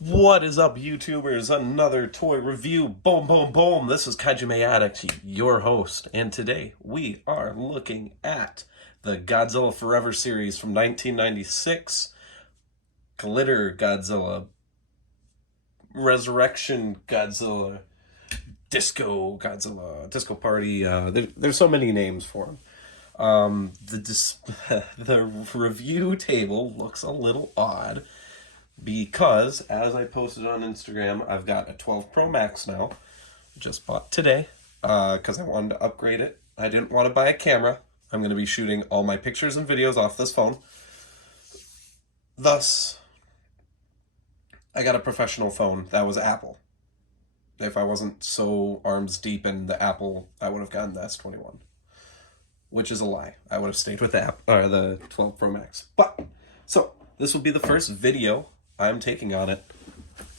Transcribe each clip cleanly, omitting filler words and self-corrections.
What is up, YouTubers? Another toy review. Boom, boom, boom. This is Kajime Addict, your host, and today we are looking at the Godzilla Forever series from 1996. Glitter Godzilla, Resurrection Godzilla, Disco Godzilla, Disco Party. There's so many names for them. The review table looks a little odd because, as I posted on Instagram, I've got a 12 Pro Max now. Just bought today because I wanted to upgrade it. I didn't want to buy a camera. I'm going to be shooting all my pictures and videos off this phone. Thus, I got a professional phone that was Apple. If I wasn't so arms deep in the Apple, I would have gotten the S21. Which is a lie. I would have stayed with the 12 Pro Max. But, so, this will be the first video I'm taking on it,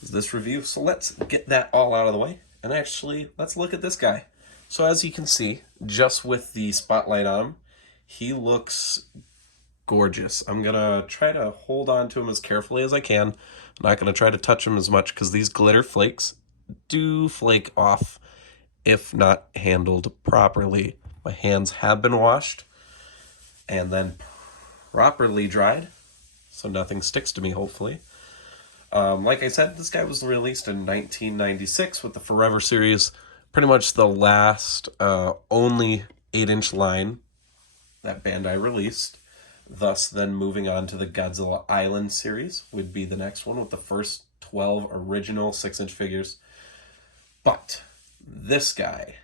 is this review. So let's get that all out of the way. And actually, let's look at this guy. So as you can see, just with the spotlight on him, he looks gorgeous. I'm going to try to hold on to him as carefully as I can. I'm not going to try to touch him as much because these glitter flakes do flake off if not handled properly. My hands have been washed and then properly dried, so nothing sticks to me, hopefully. Like I said, this guy was released in 1996 with the Forever series, pretty much the last only 8-inch line that Bandai released. Thus, then moving on to the Godzilla Island series would be the next one with the first 12 original 6-inch figures. But this guy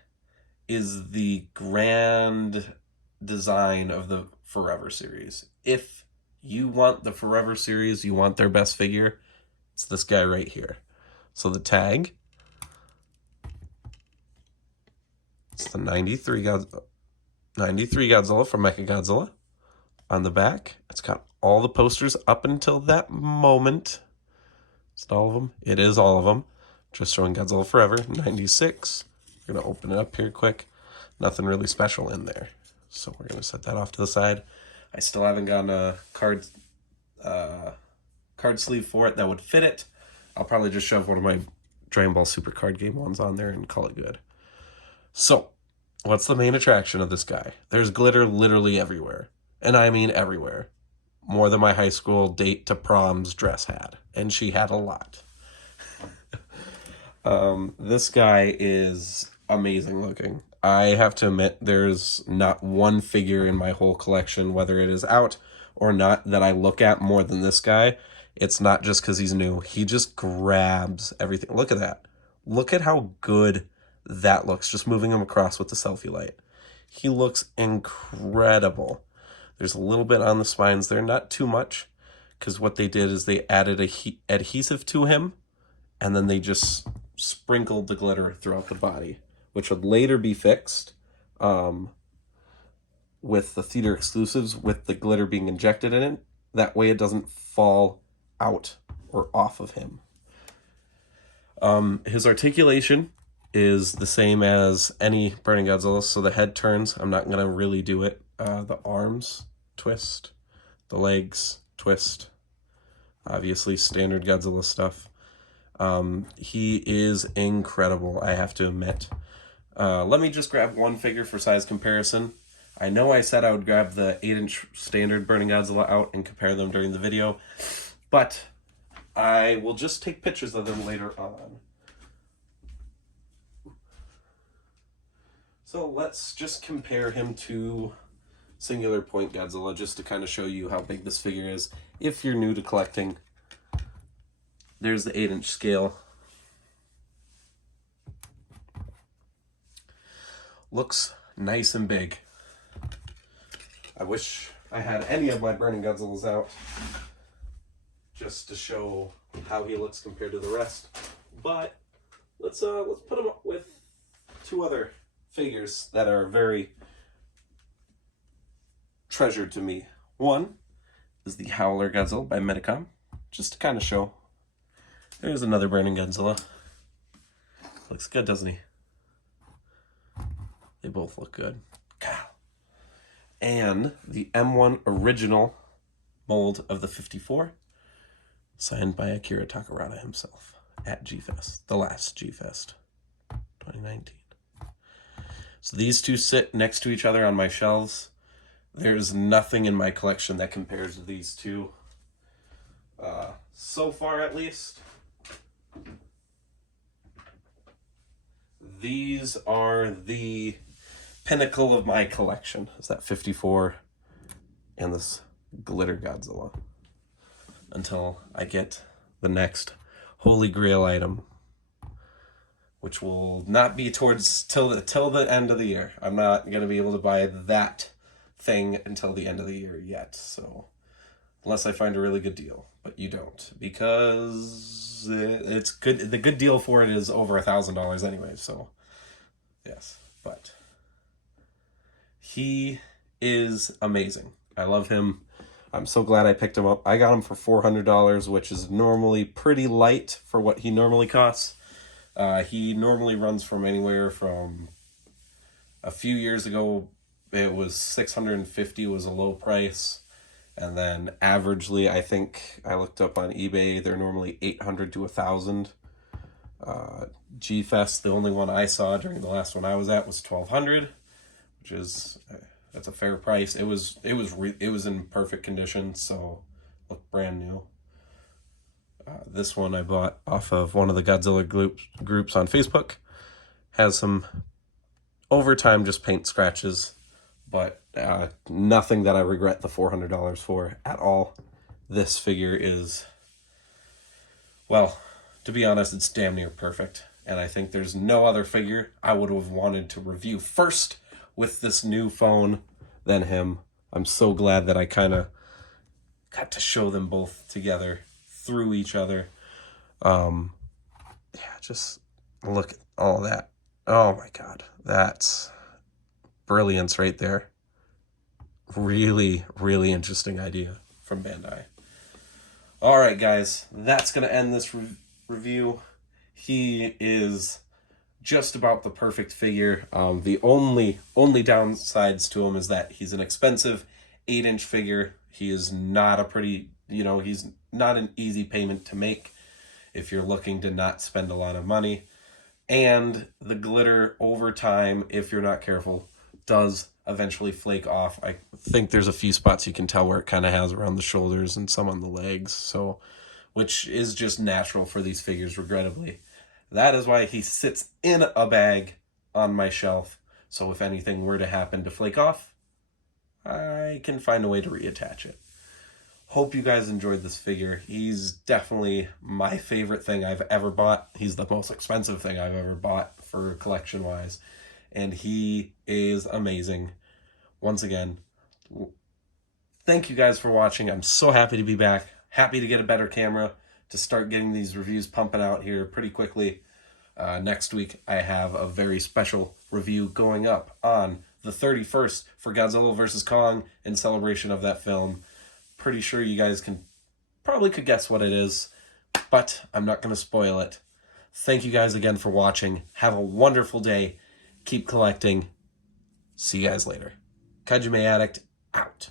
is the grand design of the Forever series. If you want the Forever series, you want their best figure, it's this guy right here. So the tag, it's the 93 Godzilla from Mechagodzilla. On the back, it's got all the posters up until that moment. Is it all of them? It is all of them. Just showing Godzilla Forever, 96. We're going to open it up here quick. Nothing really special in there. So we're going to set that off to the side. I still haven't gotten a card sleeve for it that would fit it. I'll probably just shove one of my Dragon Ball Super card game ones on there and call it good. So, what's the main attraction of this guy? There's glitter literally everywhere. And I mean everywhere. More than my high school date to prom's dress had. And she had a lot. This guy is amazing looking. I have to admit, there's not one figure in my whole collection, whether it is out or not, that I look at more than this guy. It's not just because he's new. He just grabs everything. Look at that. Look at how good that looks, just moving him across with the selfie light. He looks incredible. There's a little bit on the spines there, not too much, because what they did is they added adhesive to him, and then they just sprinkled the glitter throughout the body, which would later be fixed with the theater exclusives, with the glitter being injected in it. That way it doesn't fall out or off of him. His articulation is the same as any Burning Godzilla, so the head turns. I'm not going to really do it. The arms twist, the legs twist. Obviously standard Godzilla stuff. He is incredible, I have to admit. Let me just grab one figure for size comparison. I know I said I would grab the 8-inch standard Burning Godzilla out and compare them during the video, but I will just take pictures of them later on. So let's just compare him to Singular Point Godzilla, just to kind of show you how big this figure is. If you're new to collecting, there's the 8-inch scale. Looks nice and big. I wish I had any of my Burning Godzillas out just to show how he looks compared to the rest. But let's put him up with two other figures that are very treasured to me. One is the Howler Godzilla by Medicom, just to kind of show. There's another Burning Godzilla. Looks good, doesn't he? They both look good. And the M1 original mold of the 54 Signed by Akira Takarada himself at G-Fest, the last G-Fest, 2019. So these two sit next to each other on my shelves. There's nothing in my collection that compares to these two. So far, at least. These are the pinnacle of my collection. Is that 54 and this glitter Godzilla. Until I get the next Holy Grail item, which will not be towards till the end of the year. I'm not going to be able to buy that thing until the end of the year yet. So unless I find a really good deal, but you don't, because it's good. The good deal for it is over $1,000 anyway. So yes, but he is amazing. I love him. I'm so glad I picked him up. I got him for $400, which is normally pretty light for what he normally costs. He normally runs from anywhere from, a few years ago, it was $650 was a low price. And then averagely, I think I looked up on eBay, they're normally $800 to $1,000. G-Fest, the only one I saw during the last one I was at was $1,200, which is, that's a fair price. It was in perfect condition, so looked brand new. This one I bought off of one of the Godzilla groups on Facebook. Has some over time just paint scratches, but nothing that I regret the $400 for at all. This figure is, well, to be honest, it's damn near perfect. And I think there's no other figure I would have wanted to review first with this new phone than him. I'm so glad that I kind of got to show them both together through each other. Yeah, just look at all that. Oh my God, that's brilliance right there. Really, really interesting idea from Bandai. All right, guys, that's going to end this review. He is just about the perfect figure. The only downsides to him is that he's an expensive 8-inch figure. He is not a pretty, he's not an easy payment to make if you're looking to not spend a lot of money. And the glitter over time, if you're not careful, does eventually flake off. I think there's a few spots you can tell where it kind of has around the shoulders and some on the legs, so which is just natural for these figures, regrettably. That is why he sits in a bag on my shelf, so if anything were to happen to flake off, I can find a way to reattach it. Hope you guys enjoyed this figure. He's definitely my favorite thing I've ever bought. He's the most expensive thing I've ever bought for collection-wise, and he is amazing. Once again, thank you guys for watching. I'm so happy to be back. Happy to get a better camera to start getting these reviews pumping out here pretty quickly. Next week, I have a very special review going up on the 31st for Godzilla vs. Kong in celebration of that film. Pretty sure you guys probably could guess what it is, but I'm not going to spoil it. Thank you guys again for watching. Have a wonderful day. Keep collecting. See you guys later. Kajime Addict out.